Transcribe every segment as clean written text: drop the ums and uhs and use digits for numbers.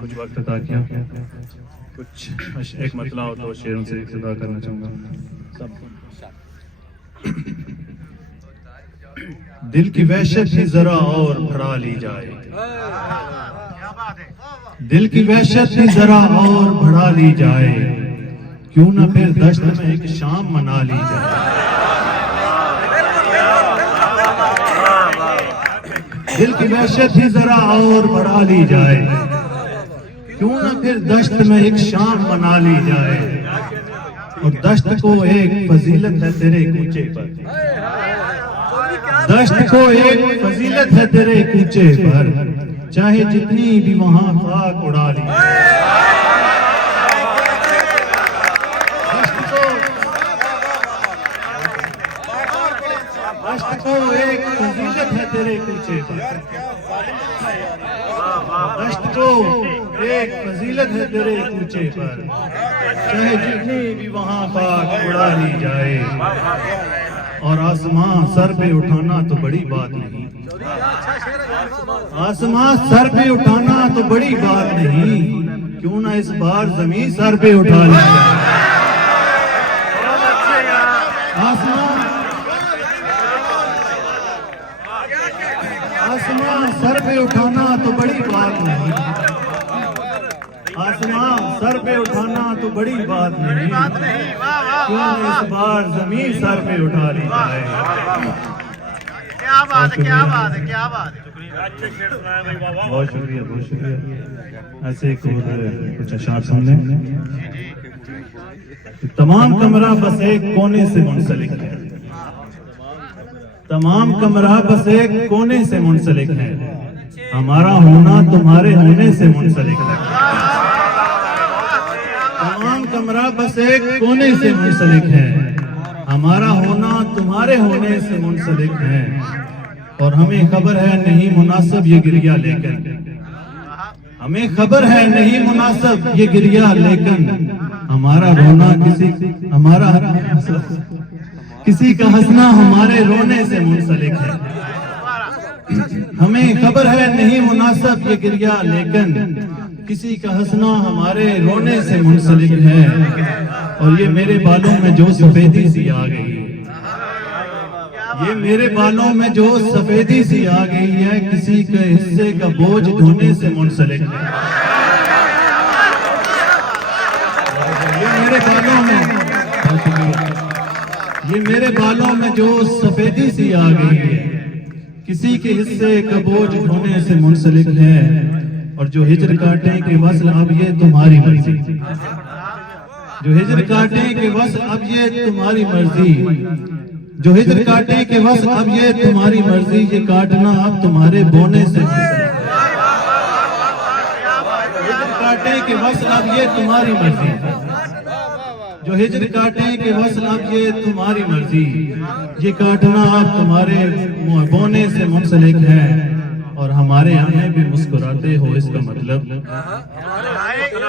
कुछ वक्त अता किया, कुछ एक मतला और दो शेरों से इब्तिदा करना चाहूँगा। दिल की वहशत ही जरा और बढ़ा ली जाए, दिल की वहशत ही जरा और बढ़ा ली जाए, क्यों ना फिर दश्त में एक शाम मना ली जाए। दिल की वहशत ही जरा और बढ़ा ली जाए, क्यों ना फिर दश्त में एक शाम मना ली जाए। और दश्त को एक फजीलत है तेरे कूचे पर, दश्त को एक फजीलत है तेरे कूचे पर, चाहे जितनी भी वहां खाक उड़ा ली। दश्त को एक फजीलत है तेरे कूचे पर, दश्त को एक फजीलत है तेरे कूचे पर, चाहे जितनी भी वहां खाक उड़ा ली जाए। और आसमां सर पे उठाना तो बड़ी बात नहीं, आसमां सर पे उठाना तो बड़ी बात नहीं, क्यों ना इस बार जमीन सर पे उठा ली जाए। आसमां सर पे उठाना तो बड़ी बात नहीं, आसमां सर पे उठाना तो बड़ी बात नहीं, क्यों ना इस बार जमीन सर पे उठा ली जाए। क्या बात है, क्या बात है, क्या बात है। बहुत शुक्रिया, बहुत शुक्रिया। ऐसे कुछ अशार सुन लें। तमाम कमरा बस एक कोने से मुंसलिक है, तमाम कमरा बस एक कोने से मुंसलिक है, हमारा होना तुम्हारे होने से मुंसलिक है। तमाम कमरा बस एक कोने से मुंसलिक है, हमारा होना तुम्हारे होने से मुंसलिक है। और हमें खबर है नहीं मुनासिब ये गिरिया, लेकिन हमें खबर है नहीं मुनासिब ये गिरिया, लेकिन हमारा रोना किसी का हंसना हमारे रोने से मुंसलिक है। हमें खबर है नहीं मुनासिब ये गिरिया, लेकिन किसी का हंसना हमारे रोने से मुंसलिक है। और ये मेरे बालों में जो सफेदी सी आ गई, ये मेरे बालों में जो सफेदी सी आ गई है, किसी के हिस्से का बोझ ढोने से मुंसलिक है। ये मेरे बालों में जो सफेदी सी आ गई है, किसी के हिस्से का बोझ ढोने से मुंसलिक है। और जो हिजर काटे के वस्ल अब ये तुम्हारी मर्जी, जो हिजर काटे के वस्ल अब ये तुम्हारी मर्जी, जो हिजर काटे के वस्ल अब ये तुम्हारी मर्जी, ये काटना अब तुम्हारे बोने से मुंसलिक है। हिजर काटे के वस्ल अब ये तुम्हारी मर्जी, जो हिजर काटे के वस्ल अब ये तुम्हारी मर्जी, ये काटना अब तुम्हारे बोने से मुंसलिक है। और हमारे आने पे मुस्कुराते हो इसका मतलब,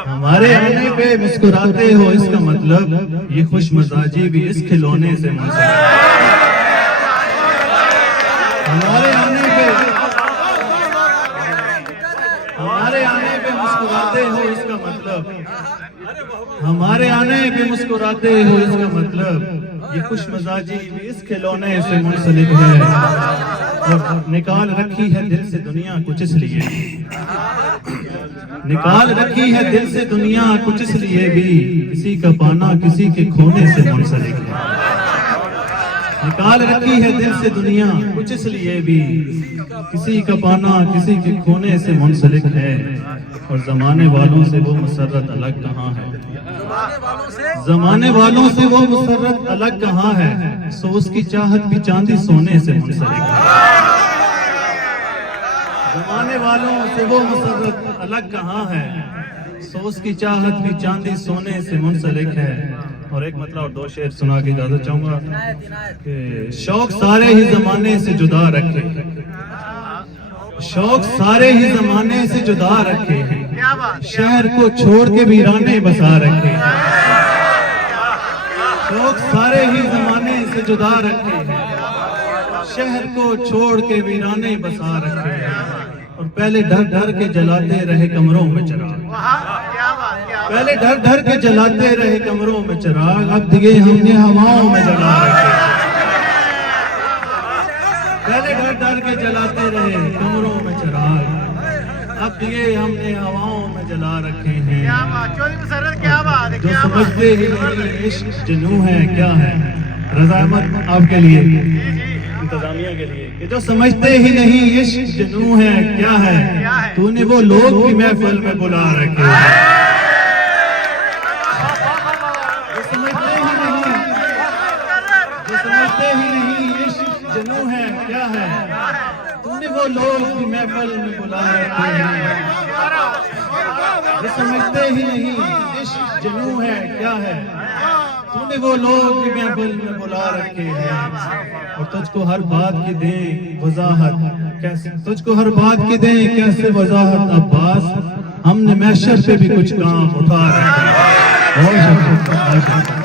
हमारे आने पे मुस्कुराते हो इसका मतलब, ये खुश मजाजी भी इस खिलौने से मुंसलिक है। हमारे आने पे मुस्कुराते हो इसका मतलब, हमारे आने पे मुस्कुराते हो इसका मतलब, ये खुश मजाजी भी इस खिलौने से मुंसलिक है। और निकाल रखी है दिल से दुनिया कुछ इसलिए, निकाल रखी है दिल से दुनिया कुछ इसलिए भी, किसी का पाना किसी के खोने से मुंसलिक है। निकाल रखी है दिल से दुनिया कुछ इसलिए भी, किसी का पाना किसी के खोने से मुंसलिक है। और जमाने वालों से वो मुसर्रत अलग कहाँ है, जमाने वालों से वो मुसर्रत अलग कहाँ है, सो उसकी चाहत भी चांदी सोने से मुंसलिक है। जमाने वालों से वो मुसर्रत अलग कहाँ है, सो उसकी चाहत भी चांदी सोने से मुंसलिक है। और एक मतलब और दो शेर सुना के इजाजत चाहूंगा कि शौक सारे ही जमाने से जुदा रखे, शौक सारे ही जमाने से जुदा रखे हैं, शहर को छोड़ के वीराने बसा रखे हैं। शौक सारे ही जमाने से जुदा रखे हैं, शहर को छोड़ के वीराने बसा रखे हैं। और पहले ढर ढर के जलाते रहे कमरों में चिराग। वाह क्या बात क्या बात। पहले ढर ढर के जलाते रहे कमरों में चिराग, अब दिए हमने हवाओं में जला रखे। पहले ढर ढर के जलाते रहे कमरों में चिराग, अब दिए हमने हवाओं में जला रखे हैं। क्या बात चौधरी मुसर्रत क्या बात है जो क्या बात। समझते ही नहीं इश्क जुनून है क्या है। रजा अहमद आपके लिए, इंतजामिया के लिए, कि जो समझते ही नहीं इश्क जुनून है क्या है, तूने वो लोग की महफिल में बुला रखे हैं। जो समझते ही नहीं इश्क जुनून है क्या है, तूने वो लोग की महफिल में बुला रखे हैं। जो समझते ही नहीं इश्क जुनून है क्या है, तूने वो लोग की महफिल में बुला रखे हैं। और तुझको हर बात की दें वजाहत कैसे, तुझको हर बात की दें कैसे वजाहत अब्बास, हमने महशर पे भी कुछ काम उठा रखे हैं। बहुत शुक्रिया।